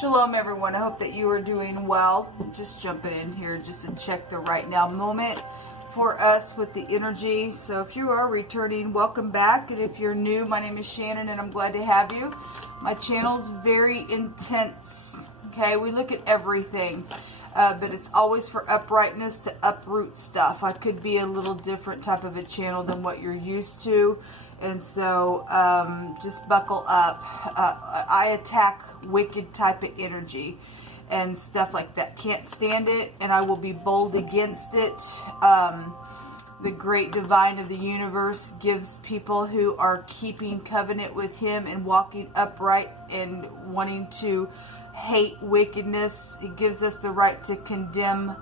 Shalom everyone, I hope that you are doing well. Just jumping in here just to check the right now moment for us with the energy. So if you are returning, welcome back. And if you're new, my name is Shannon and I'm glad to have you. My channel's very intense. Okay, we look at everything, but it's always for uprightness to uproot stuff. I could be a little different type of a channel than what you're used to. And so just buckle up. I attack wicked type of energy and stuff like that. Can't stand it, and I will be bold against it. The great divine of the universe gives people who are keeping covenant with him and walking upright and wanting to hate wickedness. It gives us the right to condemn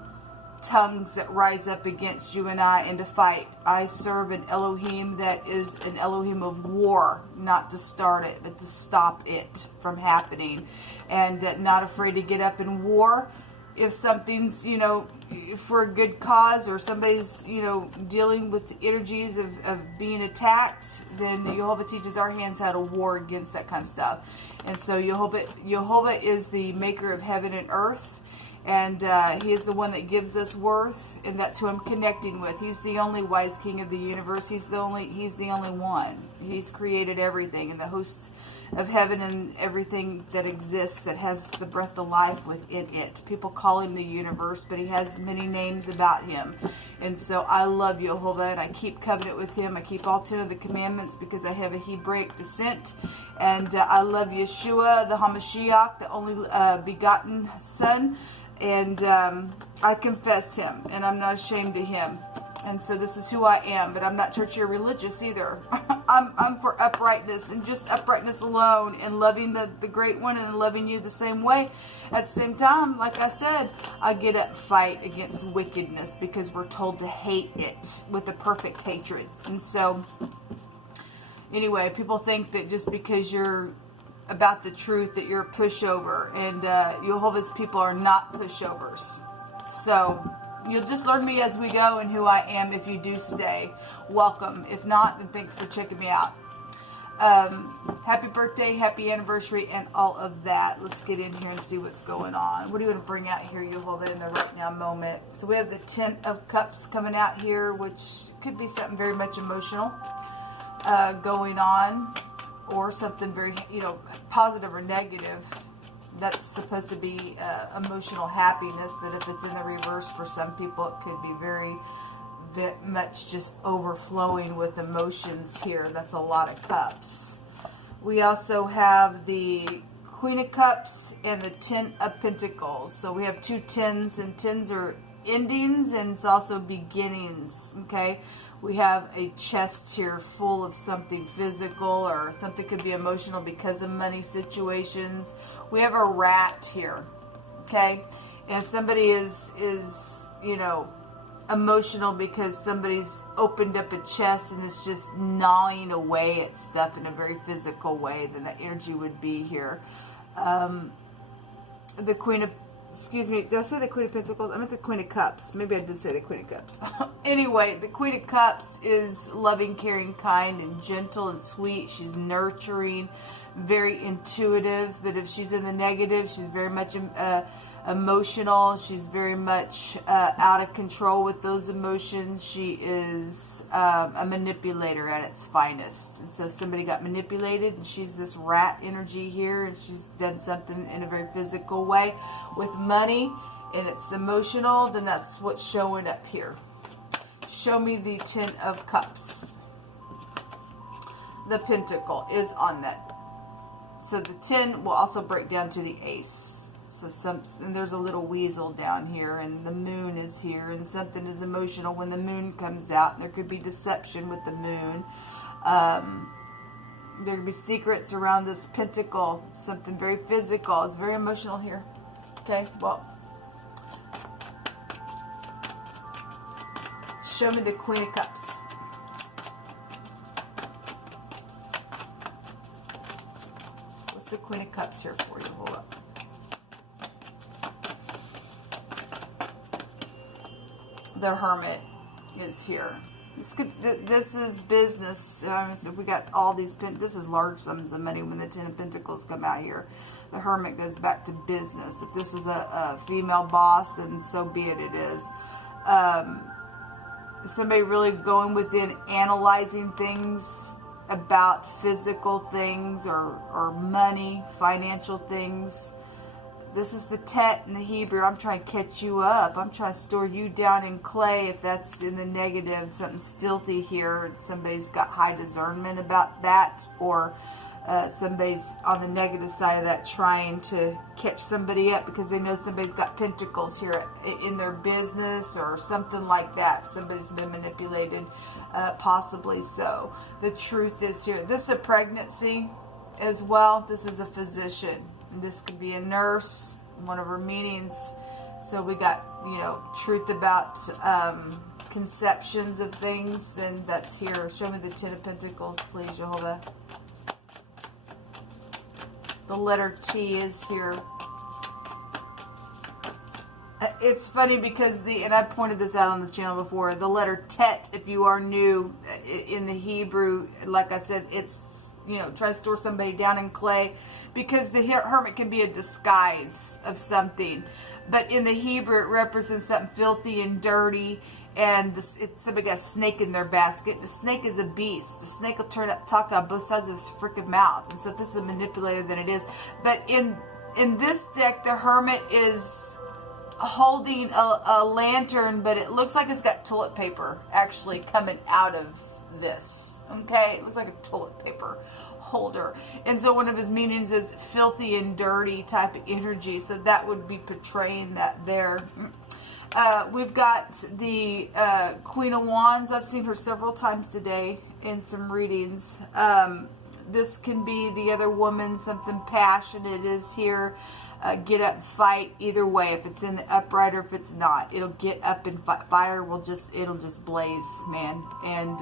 tongues that rise up against you and I and to fight. I serve an Elohim that is an Elohim of war, not to start it, but to stop it from happening, and not afraid to get up in war. If something's, for a good cause, or somebody's, dealing with the energies of being attacked, then Jehovah teaches our hands how to war against that kind of stuff. And so Jehovah is the maker of heaven and earth. And he is the one that gives us worth, and that's who I'm connecting with. He's the only wise king of the universe. He's the only one. He's created everything, and the hosts of heaven and everything that exists that has the breath of life within it. People call him the universe, but he has many names about him. And so I love Jehovah, and I keep covenant with him. I keep all 10 of the commandments because I have a Hebraic descent. And I love Yeshua, the Hamashiach, the only begotten Son. And I confess him, and I'm not ashamed of him. And so this is who I am, but I'm not churchy or religious either. I'm for uprightness, and just uprightness alone, and loving the great one and loving you the same way. At the same time, like I said, I get up fight against wickedness because we're told to hate it with a perfect hatred. And so anyway, people think that just because you're about the truth that you're a pushover, and Jehovah's people are not pushovers. So you'll just learn me as we go and who I am. If you do stay, welcome. If not, then thanks for checking me out. Happy birthday, happy anniversary, and all of that. Let's get in here and see what's going on. What do you want to bring out here, Jehovah, in the right now moment? So we have the 10 of Cups coming out here, which could be something very much emotional going on, or something very, positive or negative. That's supposed to be emotional happiness, but if it's in the reverse for some people, it could be very much just overflowing with emotions here. That's a lot of cups. We also have the Queen of Cups and the 10 of Pentacles. So we have two 10s, and 10s are endings, and it's also beginnings, okay? We have a chest here full of something physical, or something could be emotional because of money situations. We have a rat here, okay? And somebody is emotional because somebody's opened up a chest and is just gnawing away at stuff in a very physical way. Then the energy would be here. The Queen of Excuse me, did I say the Queen of Pentacles? I meant the Queen of Cups. Maybe I did say the Queen of Cups. Anyway, the Queen of Cups is loving, caring, kind, and gentle and sweet. She's nurturing, very intuitive. But if she's in the negative, she's very much emotional. She's very much out of control with those emotions. She is a manipulator at its finest. And so somebody got manipulated, and she's this rat energy here, and she's done something in a very physical way with money, and it's emotional. Then that's what's showing up here. Show me the 10 of Cups. The Pentacle is on that. So the 10 will also break down to the Ace. So and there's a little weasel down here, and the moon is here, and something is emotional when the moon comes out, and there could be deception with the moon. There could be secrets around this pentacle, something very physical. It's very emotional here. Okay, well, show me the Queen of Cups. What's the Queen of Cups here for you? Hold up. The Hermit is here. This is business. So we got all these, this is large sums of money when the 10 of Pentacles come out here. The Hermit goes back to business. If this is a female boss, then so be it, it is. Somebody really going within, analyzing things about physical things or money, financial things. This is the Tet in the Hebrew. I'm trying to catch you up. I'm trying to store you down in clay if that's in the negative. Something's filthy here. Somebody's got high discernment about that, or somebody's on the negative side of that trying to catch somebody up because they know somebody's got pentacles here in their business or something like that. Somebody's been manipulated, possibly so. The truth is here. This is a pregnancy as well. This is a physician. This could be a nurse, one of her meanings. So we got, you know, truth about conceptions of things. Then that's here. Show me the Ten of Pentacles, please, Jehovah. The letter T is here. It's funny because and I pointed this out on the channel before, the letter Tet, if you are new in the Hebrew, like I said, it's, you know, try to store somebody down in clay, because the Hermit can be a disguise of something. But in the Hebrew, it represents something filthy and dirty, and somebody got a snake in their basket. The snake is a beast. The snake will talk out both sides of his freaking mouth. And so this is a manipulator than it is. But in this deck, the Hermit is holding a lantern, but it looks like it's got toilet paper actually coming out of this. Okay? It looks like a toilet paper holder. And so one of his meanings is filthy and dirty type of energy. So that would be portraying that there. We've got the Queen of Wands. I've seen her several times today in some readings. This can be the other woman, something passionate is here. Get up, fight, either way. If it's in the upright or if it's not, it'll get up and fight. Fire will it'll just blaze, man. And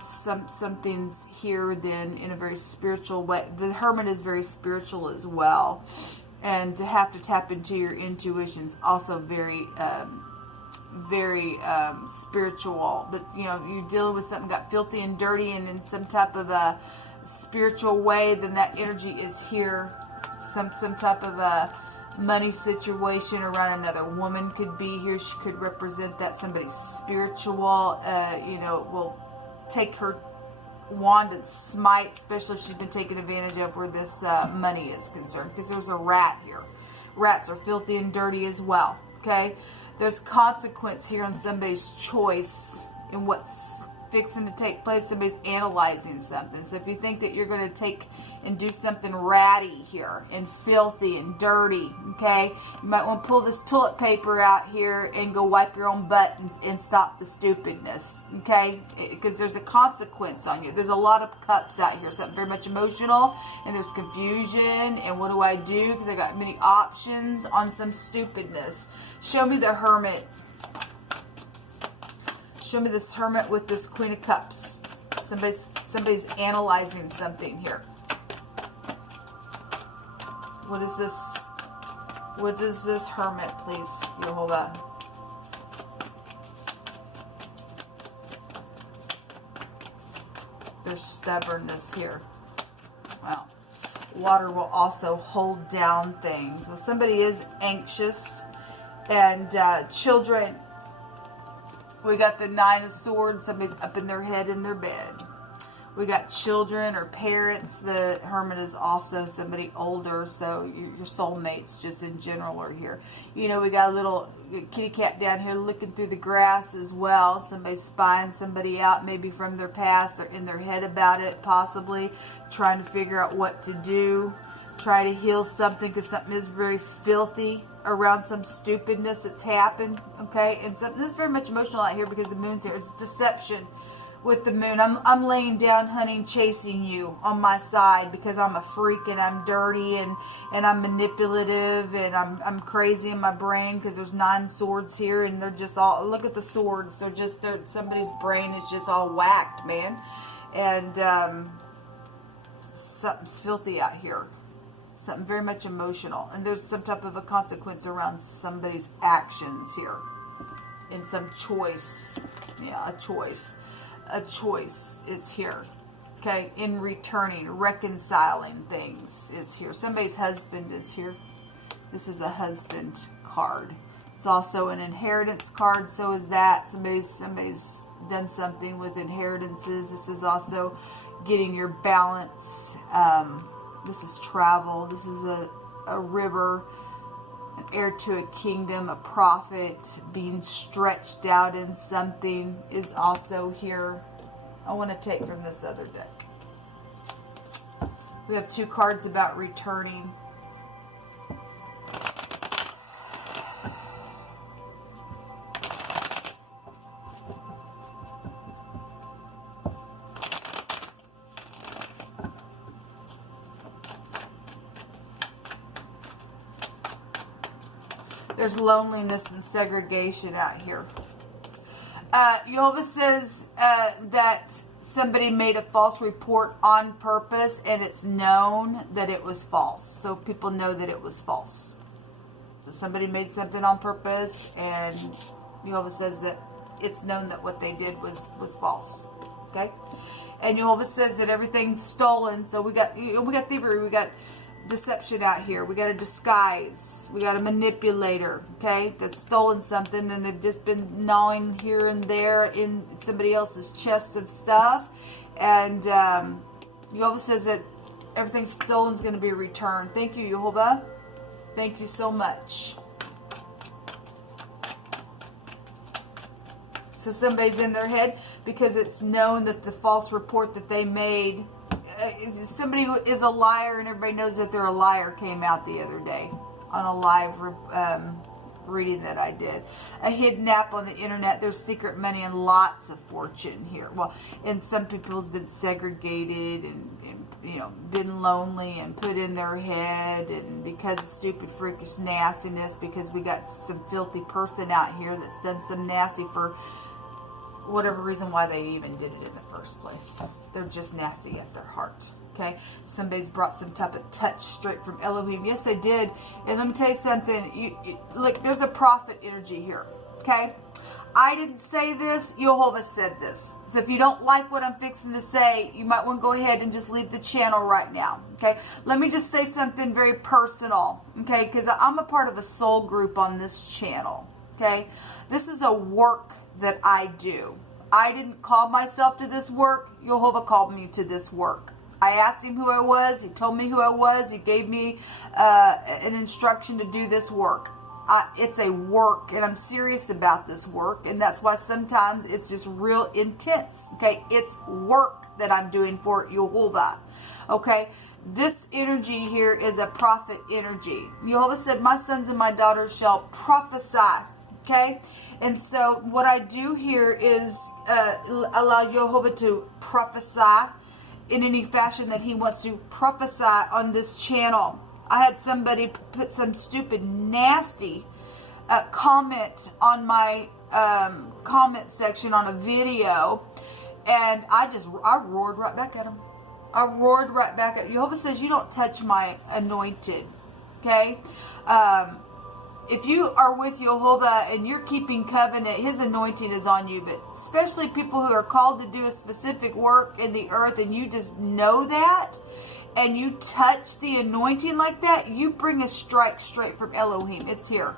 something's here then in a very spiritual way. The Hermit is very spiritual as well. And to have to tap into your intuition's also very, very spiritual. But, you know, you're dealing with something got filthy and dirty and in some type of a spiritual way, then that energy is here. Some type of a money situation around another woman could be here. She could represent that somebody's spiritual, you know, will take her wand and smite, especially if she's been taken advantage of where this money is concerned, because there's a rat here. Rats are filthy and dirty as well. Okay, there's consequence here on somebody's choice in what's fixing to take place. Somebody's analyzing something. So if you think that you're going to take and do something ratty here and filthy and dirty, okay, you might want to pull this toilet paper out here and go wipe your own butt and stop the stupidness, okay, because there's a consequence on you. There's a lot of cups out here, something very much emotional, and there's confusion, and what do I do, because I got many options on some stupidness. Show me the Hermit. Show me this Hermit with this Queen of Cups. Somebody's analyzing something here. What is this? What is this Hermit, please, Jehovah? There's stubbornness here. Well, water will also hold down things. Well, somebody is anxious, and children. We got the Nine of Swords. Somebody's up in their head in their bed. We got children or parents. The Hermit is also somebody older, so your soulmates just in general are here. You know, we got a little kitty cat down here looking through the grass as well. Somebody's spying somebody out, maybe from their past. They're in their head about it, possibly trying to figure out what to do. Try to heal something, because something is very filthy around some stupidness that's happened, okay? And something this is very much emotional out here because the moon's here. It's deception with the moon. I'm laying down, honey, chasing you on my side because I'm a freak and I'm dirty and I'm manipulative and I'm crazy in my brain, because there's 9 swords here and they're just all, look at the swords. Somebody's brain is just all whacked, man. And something's filthy out here. Something very much emotional. And there's some type of a consequence around somebody's actions here. In some choice. Yeah, a choice. A choice is here. Okay, in returning, reconciling things is here. Somebody's husband is here. This is a husband card. It's also an inheritance card, so is that. Somebody's done something with inheritances. This is also getting your balance. This is travel. This is a river, an heir to a kingdom, a prophet, being stretched out in something is also here. I want to take from this other deck. We have 2 cards about returning. There's loneliness and segregation out here. YHVH says that somebody made a false report on purpose, and it's known that it was false. So people know that it was false. So somebody made something on purpose, and YHVH says that it's known that what they did was false. Okay? And YHVH says that everything's stolen. So we got thievery, we got deception out here. We got a disguise. We got a manipulator, okay, that's stolen something, and they've just been gnawing here and there in somebody else's chest of stuff. And YHVH says that everything stolen is going to be returned. Thank you, YHVH. Thank you so much. So somebody's in their head because it's known that the false report that they made, somebody who is a liar, and everybody knows that they're a liar, came out the other day on a live reading that I did. A hidden app on the internet. There's secret money and lots of fortune here. Well, and some people's been segregated and you know, been lonely and put in their head, and because of stupid freakish nastiness, because we got some filthy person out here that's done some nasty for whatever reason why they even did it in the first place. They're just nasty at their heart. Okay, somebody's brought some type of touch straight from Elohim. Yes, they did. And let me tell you something. Look, there's a prophet energy here. Okay, I didn't say this. YHVH said this. So if you don't like what I'm fixing to say, you might want to go ahead and just leave the channel right now. Okay, let me just say something very personal. Okay, because I'm a part of a soul group on this channel. Okay, this is a work that I do. I didn't call myself to this work. YHVH called me to this work. I asked him who I was. He told me who I was. He gave me an instruction to do this work. It's a work, and I'm serious about this work, and that's why sometimes it's just real intense. Okay, it's work that I'm doing for YHVH. Okay, this energy here is a prophet energy. YHVH said, "My sons and my daughters shall prophesy." Okay, and so what I do here is allow YHVH to prophesy in any fashion that he wants to prophesy on this channel. I had somebody put some stupid, nasty comment on my comment section on a video, and I roared right back at him. I roared right back at him. YHVH says, "You don't touch my anointed." Okay? If you are with YHVH and you're keeping covenant, his anointing is on you. But especially people who are called to do a specific work in the earth, and you just know that, and you touch the anointing like that, you bring a strike straight from Elohim. It's here.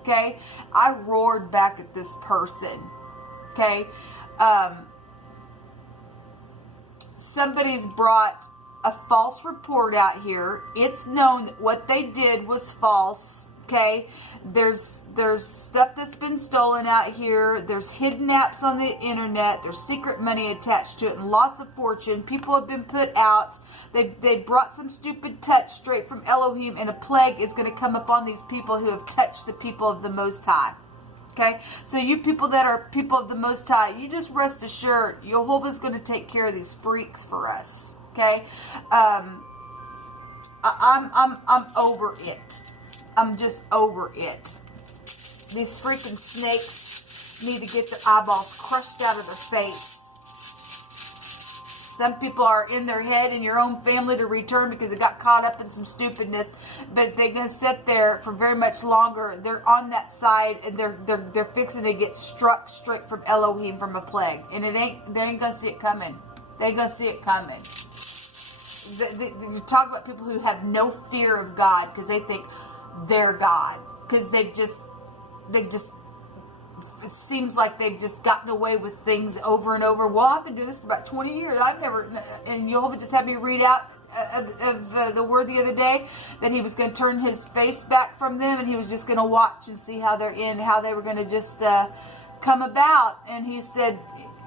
Okay? I roared back at this person. Okay? Somebody's brought a false report out here. It's known that what they did was false. Okay, there's stuff that's been stolen out here. There's hidden apps on the internet. There's secret money attached to it, and lots of fortune. People have been put out. They brought some stupid touch straight from Elohim, and a plague is going to come upon these people who have touched the people of the Most High. Okay, so you people that are people of the Most High, you just rest assured YHVH is going to take care of these freaks for us. Okay, I'm over it. I'm just over it. These freaking snakes need to get their eyeballs crushed out of their face. Some people are in their head in your own family to return because they got caught up in some stupidness, but they're going to sit there for very much longer. They're on that side, and they're fixing to get struck straight from Elohim from a plague, and they ain't going to see it coming. They ain't going to see it coming. You talk about people who have no fear of God because they think they're God. Because it seems like they've just gotten away with things over and over. Well, I've been doing this for about 20 years. And Jehovah just had me read out of the word the other day that he was going to turn his face back from them and he was just going to watch and see how how they were going to just come about. And he said,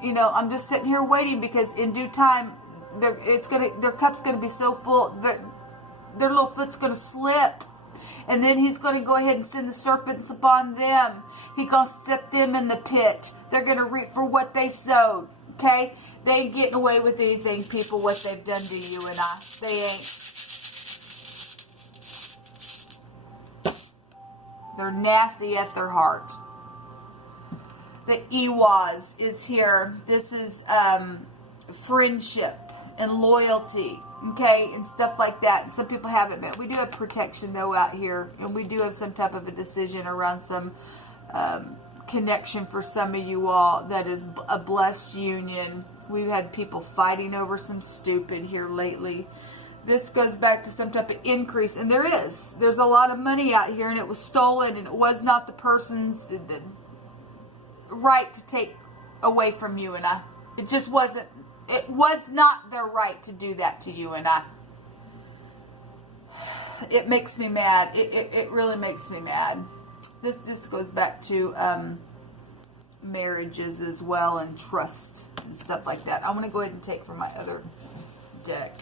you know, I'm just sitting here waiting because in due time, their cup's going to be so full that their little foot's going to slip. And then he's going to go ahead and send the serpents upon them. He's going to set them in the pit. They're going to reap for what they sowed. Okay? They ain't getting away with anything, people, what they've done to you and I. They ain't. They're nasty at their heart. The YHVH'S is here. This is friendship and loyalty, okay, and stuff like that. And some people haven't met. We do have protection, though, out here. And we do have some type of a decision around some connection for some of you all that is a blessed union. We've had people fighting over some stupid here lately. This goes back to some type of increase. And there's a lot of money out here, and it was stolen, and it was not the person's right to take away from you and I. It just wasn't. It was not their right to do that to you and I. It makes me mad. It really makes me mad. This just goes back to marriages as well and trust and stuff like that. I want to go ahead and take from my other deck.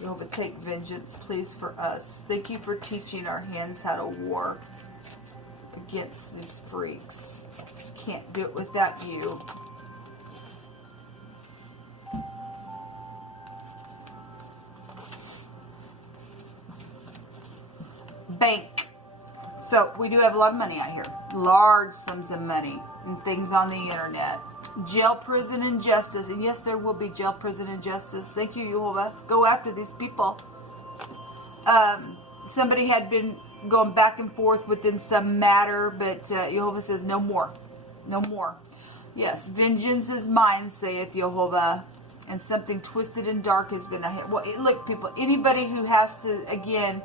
Jehovah, take vengeance, please, for us. Thank you for teaching our hands how to war against these freaks. Can't do it without you. Bank. So, we do have a lot of money out here. Large sums of money and things on the internet. Jail, prison, and justice. And yes, there will be jail, prison, and justice. Thank you, Jehovah. Go after these people. Somebody had been going back and forth within some matter, but Jehovah says no more. No more. Yes, vengeance is mine, saith Jehovah. And something twisted and dark has been ahead. Well, look, people, anybody who has to, again,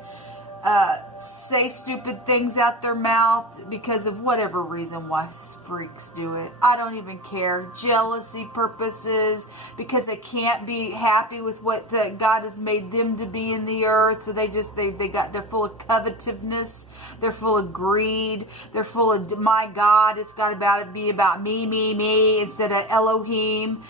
say stupid things out their mouth because of whatever reason why freaks do it. I don't even care. Jealousy purposes, because they can't be happy with what God has made them to be in the earth. So they're full of covetousness. They're full of greed. They're full of, my God, it's got to be about me, instead of Elohim,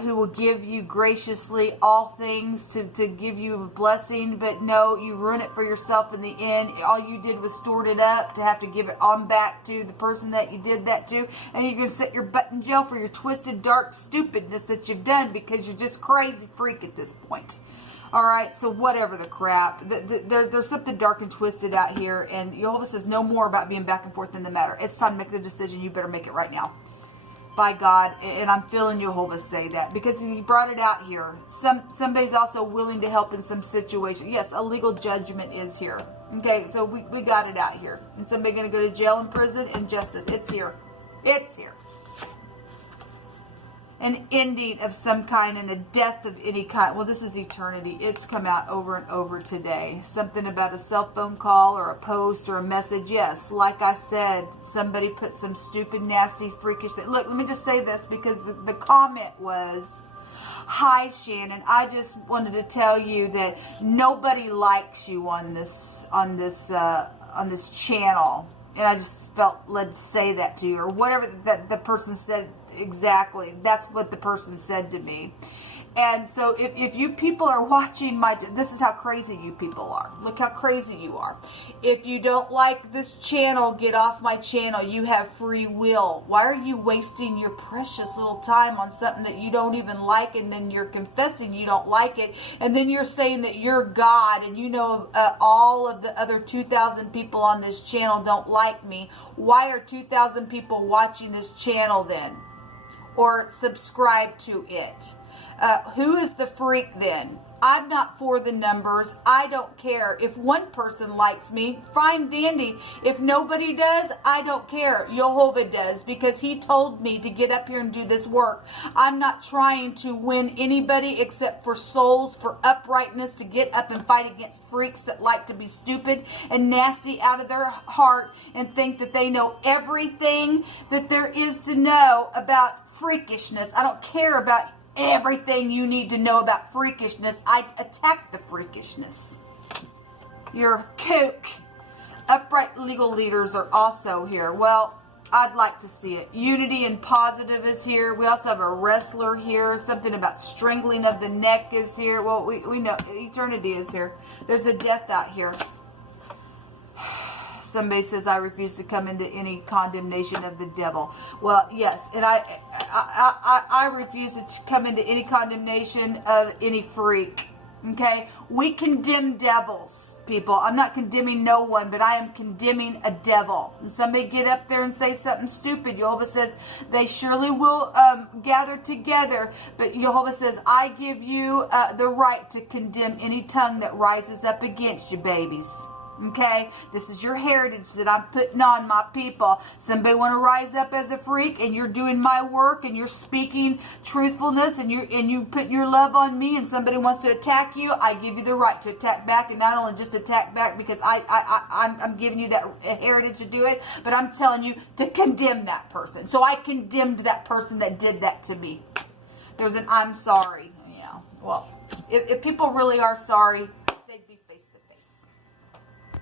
who will give you graciously all things to give you a blessing. But no, you ruin it for yourself in the end. All you did was stored it up to have to give it on back to the person that you did that to, and you're going to sit your butt in jail for your twisted, dark stupidness that you've done because you're just crazy freak at this point. Alright, so whatever the crap. There's something dark and twisted out here, and Jehovah says no more about being back and forth in the matter. It's time to make the decision. You better make it right now. By God, and I'm feeling Jehovah say that because he brought it out here. Somebody's also willing to help in some situation. Yes, a legal judgment is here. Okay, so we got it out here. And somebody going to go to jail and prison and justice. It's here. It's here. An ending of some kind and a death of any kind. Well, this is eternity. It's come out over and over today. Something about a cell phone call or a post or a message. Yes, like I said, somebody put some stupid, nasty, freakish thing. Look, let me just say this because the comment was, "Hi, Shannon. I just wanted to tell you that nobody likes you on this channel." And I just felt led to say that to you, or whatever that the person said. Exactly. That's what the person said to me. And so if you people are watching this is how crazy you people are. Look how crazy you are. If you don't like this channel, get off my channel. You have free will. Why are you wasting your precious little time on something that you don't even like, and then you're confessing you don't like it, and then you're saying that you're God, and you know all of the other 2,000 people on this channel don't like me. Why are 2,000 people watching this channel then? Or subscribe to it? Who is the freak then? I'm not for the numbers. I don't care. If one person likes me, fine dandy. If nobody does, I don't care. Jehovah does, because he told me to get up here and do this work. I'm not trying to win anybody except for souls, for uprightness, to get up and fight against freaks that like to be stupid and nasty out of their heart and think that they know everything that there is to know about freakishness. I don't care about everything you need to know about freakishness. I attack the freakishness. You're a kook. Upright legal leaders are also here. Well, I'd like to see it. Unity and positive is here. We also have a wrestler here. Something about strangling of the neck is here. Well, we know eternity is here. There's a death out here. Somebody says, I refuse to come into any condemnation of the devil. Well, yes, and I refuse to come into any condemnation of any freak. Okay? We condemn devils, people. I'm not condemning no one, but I am condemning a devil. And somebody get up there and say something stupid. Jehovah says, they surely will gather together. But Jehovah says, I give you the right to condemn any tongue that rises up against you, babies. Okay, this is your heritage that I'm putting on my people. Somebody want to rise up as a freak, and you're doing my work, and you're speaking truthfulness, and you put your love on me, and somebody wants to attack you, I give you the right to attack back, and not only just attack back because I'm giving you that heritage to do it, but I'm telling you to condemn that person. So I condemned that person that did that to me. There's an I'm sorry. Yeah, well, if people really are sorry,